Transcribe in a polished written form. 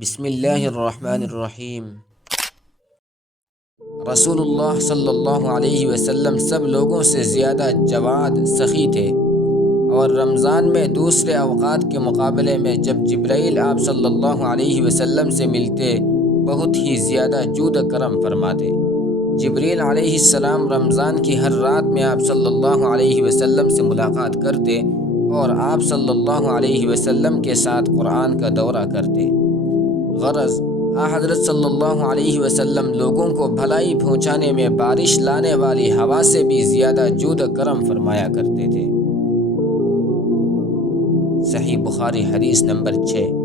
بسم اللہ الرحمن الرحیم۔ رسول اللہ صلی اللہ علیہ وسلم سب لوگوں سے زیادہ جواد، سخی تھے، اور رمضان میں دوسرے اوقات کے مقابلے میں جب جبرائیل آپ صلی اللہ علیہ وسلم سے ملتے بہت ہی زیادہ جود و کرم فرماتے۔ جبرائیل علیہ السلام رمضان کی ہر رات میں آپ صلی اللہ علیہ وسلم سے ملاقات کرتے اور آپ صلی اللہ علیہ وسلم کے ساتھ قرآن کا دورہ کرتے۔ غرض حضرت صلی اللہ علیہ وسلم لوگوں کو بھلائی پہنچانے میں بارش لانے والی ہوا سے بھی زیادہ جود و کرم فرمایا کرتے تھے۔ صحیح بخاری حدیث نمبر 6۔